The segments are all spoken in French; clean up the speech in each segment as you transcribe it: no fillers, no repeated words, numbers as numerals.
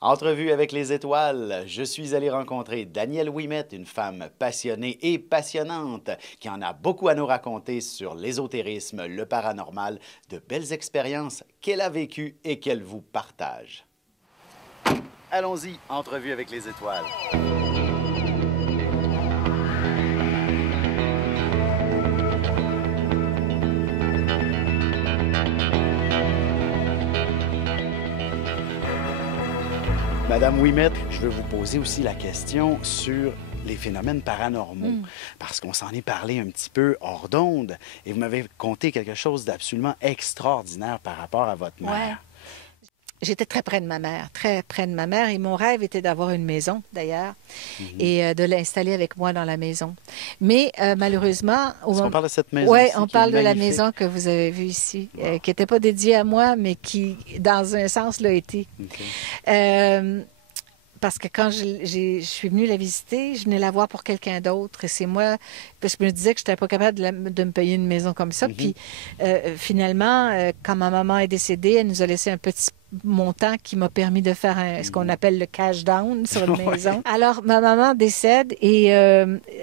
Entrevue avec les étoiles, je suis allé rencontrer Danielle Ouimet, une femme passionnée et passionnante qui en a beaucoup à nous raconter sur l'ésotérisme, le paranormal, de belles expériences qu'elle a vécues et qu'elle vous partage. Allons-y, entrevue avec les étoiles. Madame Ouimet, je veux vous poser aussi la question sur les phénomènes paranormaux, parce qu'on s'en est parlé un petit peu hors d'onde, et vous m'avez conté quelque chose d'absolument extraordinaire par rapport à votre mère. Ouais. J'étais très près de ma mère, très près de ma mère, et mon rêve était d'avoir une maison, d'ailleurs, et de l'installer avec moi dans la maison. Mais malheureusement... Est-ce qu'on parle de cette maison? Oui, on parle de la maison que vous avez vue ici, qui n'était pas dédiée à moi, mais qui, dans un sens, l'a été. Okay. Parce que quand je suis venue la visiter, je venais la voir pour quelqu'un d'autre. Et c'est moi, parce que je me disais que je n'étais pas capable de me payer une maison comme ça. Puis finalement, quand ma maman est décédée, elle nous a laissé un petit montant qui m'a permis de faire ce qu'on appelle le cash down sur une maison. Alors, ma maman décède et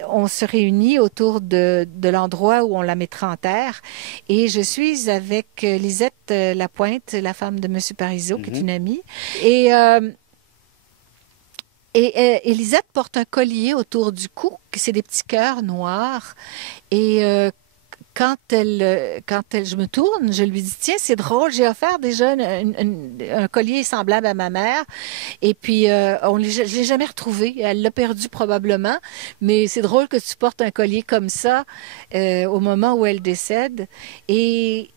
on se réunit autour de l'endroit où on la mettra en terre. Et je suis avec Lisette Lapointe, la femme de M. Parizeau, qui est une amie. Et Lisette porte un collier autour du cou, c'est des petits cœurs noirs. Et quand je me tourne, je lui dis, tiens, c'est drôle, j'ai offert déjà un collier semblable à ma mère. Et puis, je ne l'ai jamais retrouvé. Elle l'a perdu probablement. Mais c'est drôle que tu portes un collier comme ça au moment où elle décède. Et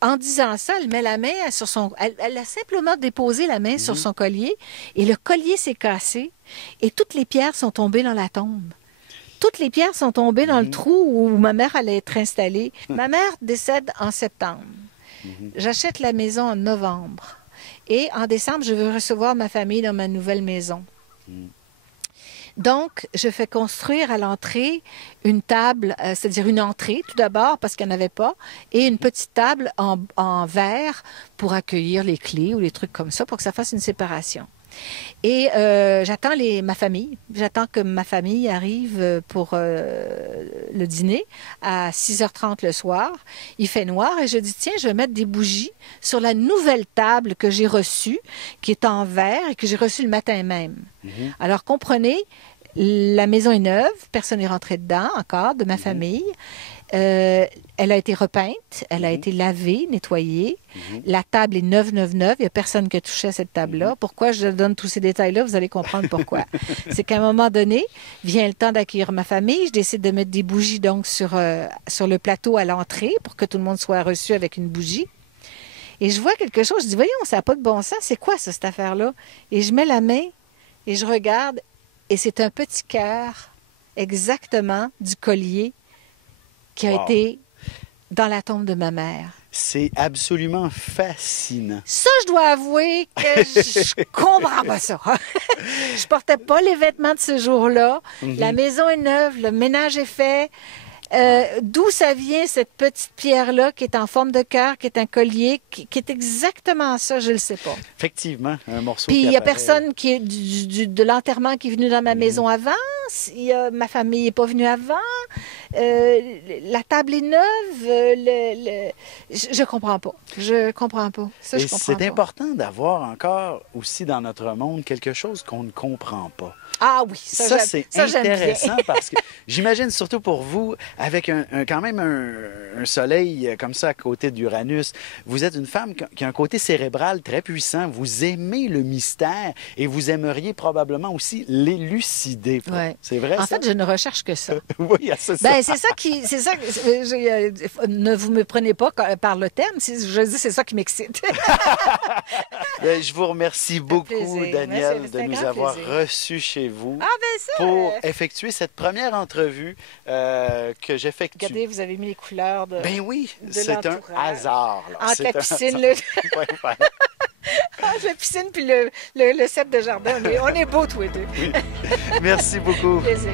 en disant ça, elle met la main sur son... Elle a simplement déposé la main sur son collier et le collier s'est cassé et toutes les pierres sont tombées dans la tombe. Toutes les pierres sont tombées dans le trou où ma mère allait être installée. Ma mère décède en septembre. J'achète la maison en novembre. Et en décembre, je veux recevoir ma famille dans ma nouvelle maison. Donc, je fais construire à l'entrée une table, c'est-à-dire une entrée tout d'abord, parce qu'il n'y en avait pas, et une petite table en verre pour accueillir les clés ou les trucs comme ça, pour que ça fasse une séparation. Et j'attends ma famille. J'attends que ma famille arrive pour le dîner à 6h30 le soir. Il fait noir et je dis, tiens, je vais mettre des bougies sur la nouvelle table que j'ai reçue, qui est en verre et que j'ai reçue le matin même. Alors, comprenez, la maison est neuve, personne n'est rentré dedans encore de ma famille. Elle a été repeinte, elle a été lavée, nettoyée. La table est neuve. Il n'y a personne qui a touché à cette table-là. Pourquoi je donne tous ces détails-là? Vous allez comprendre pourquoi. C'est qu'à un moment donné, vient le temps d'accueillir ma famille. Je décide de mettre des bougies donc sur le plateau à l'entrée pour que tout le monde soit reçu avec une bougie. Et je vois quelque chose. Je dis, voyons, ça n'a pas de bon sens. C'est quoi ça, cette affaire-là? Et je mets la main et je regarde et c'est un petit cœur exactement du collier qui a été dans la tombe de ma mère. C'est absolument fascinant. Ça, je dois avouer que je comprends pas ça. Je portais pas les vêtements de ce jour-là. La maison est neuve, le ménage est fait. D'où ça vient, cette petite pierre-là qui est en forme de cœur, qui est un collier, qui est exactement ça, je ne le sais pas. Effectivement, un morceau. Puis il n'y a personne qui est de l'enterrement qui est venu dans ma maison avant. Ma famille n'est pas venue avant. La table est neuve. Je comprends pas. Je comprends pas. Ça, je comprends pas. C'est important d'avoir encore aussi dans notre monde quelque chose qu'on ne comprend pas. Ah oui, ça c'est intéressant parce que j'imagine surtout pour vous, avec quand même un soleil comme ça à côté d'Uranus, vous êtes une femme qui a un côté cérébral très puissant. Vous aimez le mystère et vous aimeriez probablement aussi l'élucider. Ouais. C'est vrai, en fait, je ne recherche que ça. Oui, c'est ça. Ben, c'est ça qui... ne vous me prenez pas par le terme. Je dis c'est ça qui m'excite. Je vous remercie beaucoup, Danielle, de nous avoir reçus chez vous pour effectuer cette première entrevue que j'effectue. Regardez, vous avez mis les couleurs de Ben oui, c'est un hasard. Là. Entre la piscine, la piscine puis le set de jardin, on est beaux tous les deux. Oui. Merci beaucoup. Plaisir.